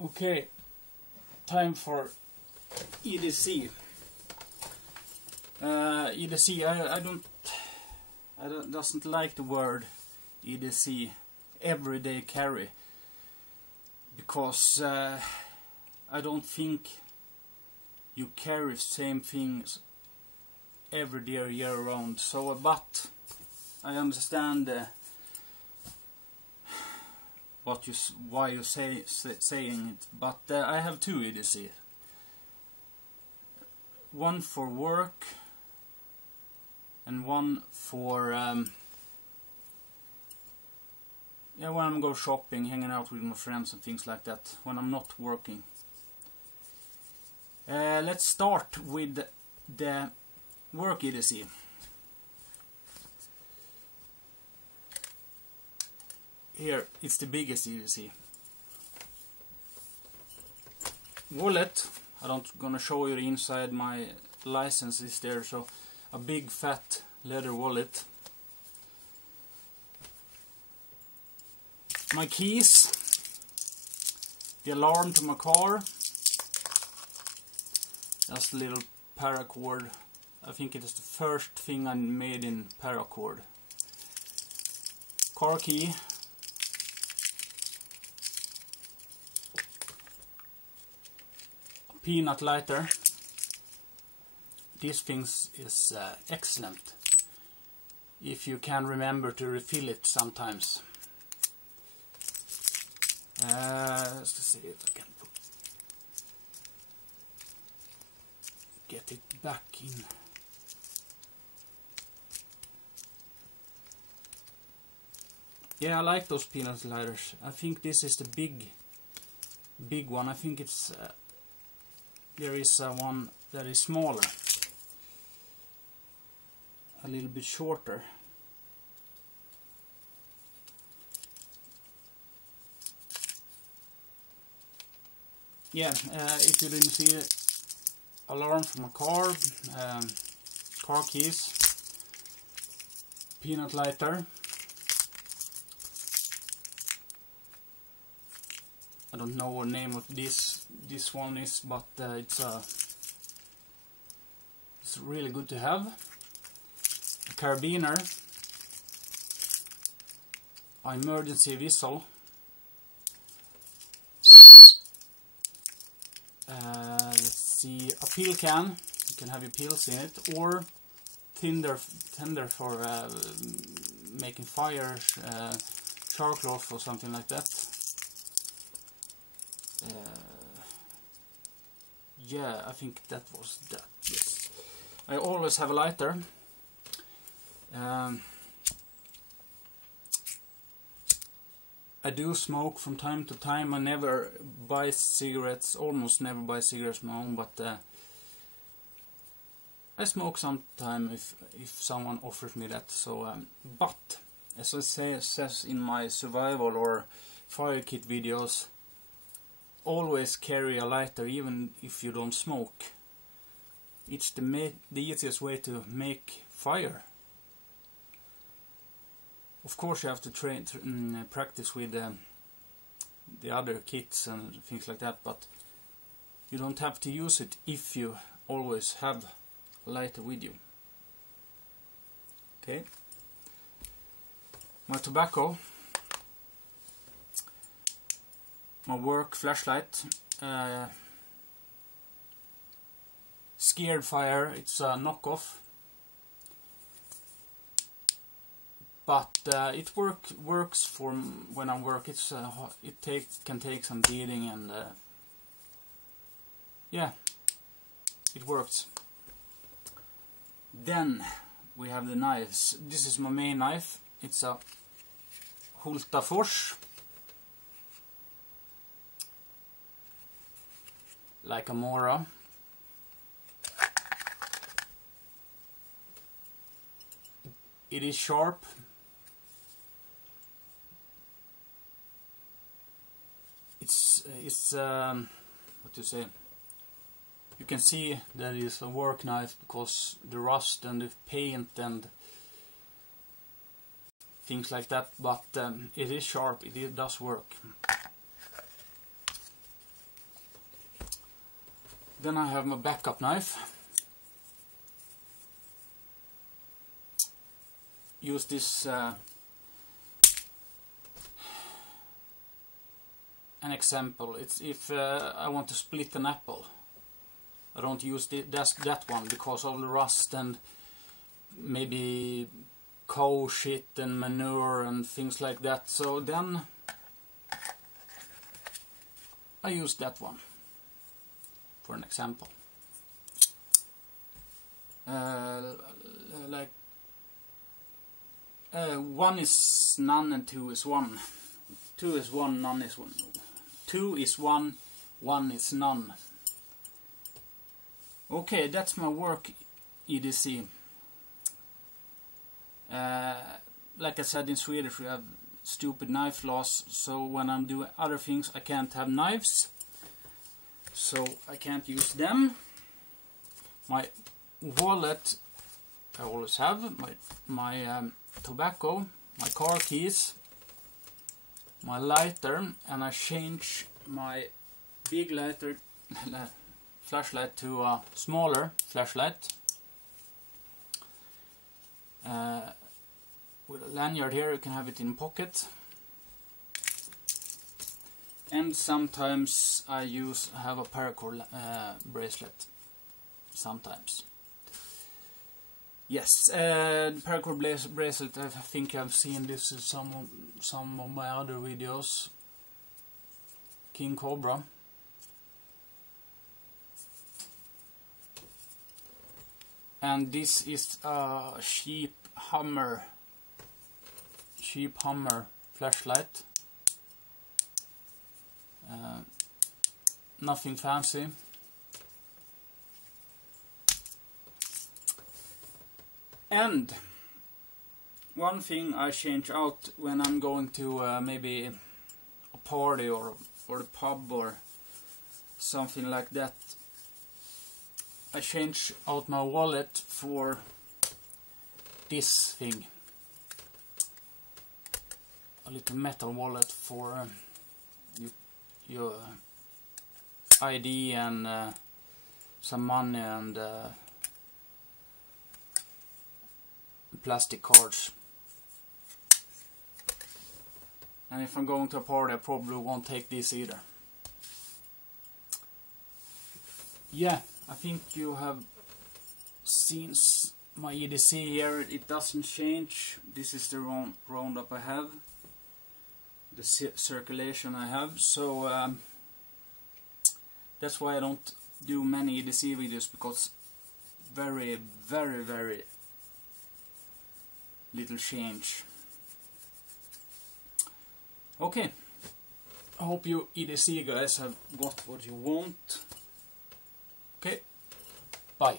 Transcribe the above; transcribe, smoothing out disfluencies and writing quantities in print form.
Okay, time for EDC. EDC, I doesn't like the word EDC, everyday carry, because I don't think you carry same things every day, year round. So, but I understand why you saying it. But I have two EDC. One for work and one for yeah, when I'm go shopping, hanging out with my friends and things like that, when I'm not working. Let's start with the work EDC. Here it's the biggest EDC. Wallet. I don't gonna show you the inside. My license is there, so a big fat leather wallet. My keys, the alarm to my car, just a little paracord. I think it is the first thing I made in paracord. Car key. Peanut lighter. This thing is excellent if you can remember to refill it sometimes. Let's see if I can get it back in. Yeah, I like those peanut lighters. I think this is the big one. I think it's there is one that is smaller, a little bit shorter. Yeah, if you didn't see it, alarm for my car, car keys, peanut lighter. I don't know what name of this one is, but it's really good to have. A carabiner, an emergency whistle, let's see, a pill can. You can have your pills in it, or tinder for making fires, charcoal or something like that. Yeah, I think that was that. Yes, I always have a lighter. I do smoke from time to time. I never buy cigarettes, almost never buy cigarettes my own, but I smoke sometime if someone offers me that. So, but as I says in my survival or fire kit videos, always carry a lighter even if you don't smoke. It's the easiest way to make fire. Of course you have to practice with the other kits and things like that, but you don't have to use it if you always have a lighter with you. Okay. My tobacco. My work flashlight, Scared Fire. It's a knockoff, but it works for when I work. It's can take some beating, and yeah, it works. Then we have the knives. This is my main knife. It's a Hultafors. Like a Mora. It is sharp. It's what to say. You can see that it is a work knife because the rust and the paint and things like that. But it is sharp. It does work. Then I have my backup knife. Use this an example. It's if I want to split an apple. I don't use that one because of the rust and maybe cow shit and manure and things like that. So then I use that one for an example. Like 1 is none and 2 is 1. 2 is 1, none is 1. 2 is 1, 1 is none. Okay, that's my work EDC. Like I said, in Swedish we have stupid knife laws, so when I'm doing other things I can't have knives, so I can't use them. My wallet I always have, my tobacco, my car keys, my lighter, and I change my big lighter flashlight to a smaller flashlight. With a lanyard here, you can have it in pocket. And sometimes I have a paracord bracelet. Sometimes. Yes, the paracord bracelet. I think I've seen this in some of my other videos. King Cobra. And this is a cheap Hammer flashlight. Nothing fancy. And one thing I change out when I'm going to maybe a party or the pub or something like that. I change out my wallet for this thing. A little metal wallet for your ID and some money and plastic cards. And if I'm going to a party, I probably won't take this either. Yeah, I think you have seen my EDC here. It doesn't change. This is the roundup I have, the circulation I have. So that's why I don't do many EDC videos, because very little change. Okay, I hope you EDC guys have got what you want. Okay, bye.